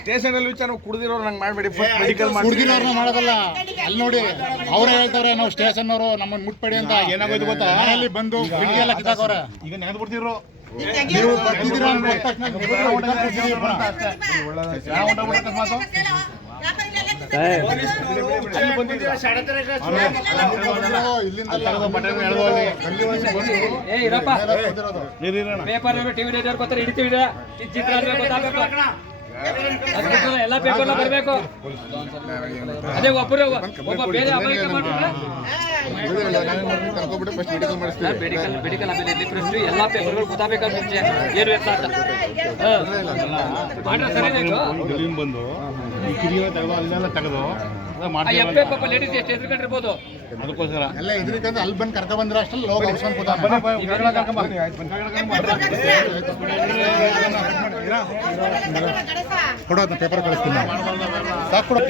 Station ಅಲ್ಲಿ ವಿಚಾರ ಕುಡಿದಿರೋರು ನಂಗೆ ಮಾಡಬೇಡಿ, ಕುಡಿದಿರೋರ್ನ ಮಾಡೋದಲ್ಲ. ಅಲ್ಲಿ ನೋಡಿ ಅವ್ರೇ ಹೇಳ್ತಾರೆ ನಾವು ಸ್ಟೇಷನ್ ಅವರು ನಮ್ಮನ್ನ ಮುಟ್ಬೇಡಿ ಅಂತ. ಏನಾಗೋದು ಗೊತ್ತಾ, ಮನೆಯಲ್ಲಿ ಬಂದು ಕಿಟಕಿಯೆಲ್ಲ ಕಿತ್ತಾಕವ್ರೆ. ಈಗ ನೆಗೆದು ಬಿಡ್ತಿರೋ ನೀವು ಬರ್ತಿದ್ದೀರಾ ಅಂತ ಗೊತ್ತ ತಕ್ಷಣ ಪೇಪರ್ ಟಿವಿ ರೇಡಿಯೋ ಗೊತ್ತಾರೆ, ಹಿಡಿತೀವಿ ಚಿತ್ರ ಎಲ್ಲ ಪೇಪರ್ನ ಬರಬೇಕು. ಅದೇ ಒಬ್ಬರು ಒಬ್ಬ ಬೇರೆ ಅಮಾಯಕ ಮಾಡಿದ್ರೆ ಮೆಡಿಕಲ್ ಆಮೇಲೆ ಎಲ್ಲ ಪೇಪರ್ಗಳು ಗೊತ್ತಾಗಬೇಕು. ಮುಂಚೆ ಏನು ಎತ್ತ ಅಂತ ಮಾಡ್ರೆ ಸರಿ ಬಂದು ತೆಗೆದು ಅಲ್ಲೆಲ್ಲ ತೆಗೆದು ಎಪ್ಪೆ ಪಾಪ ಲೇಡೀಸ್ ಎಷ್ಟು ಎದುರ್ಕೊಂಡಿರ್ಬೋದು. ಅದಕ್ಕೋಸ್ಕರ ಎಲ್ಲ ಎದುರಿಕಂದ್ರೆ ಅಲ್ಲಿ ಬಂದು ಕರ್ಕ ಬಂದ್ರೆ ಅಷ್ಟಲ್ಲಿ ಲೋಗ ಕೊಡೋದು ಪೇಪರ್ ಕಳಿಸ್ತೀನಿ ಸಾಕು ಕೊಡೋ.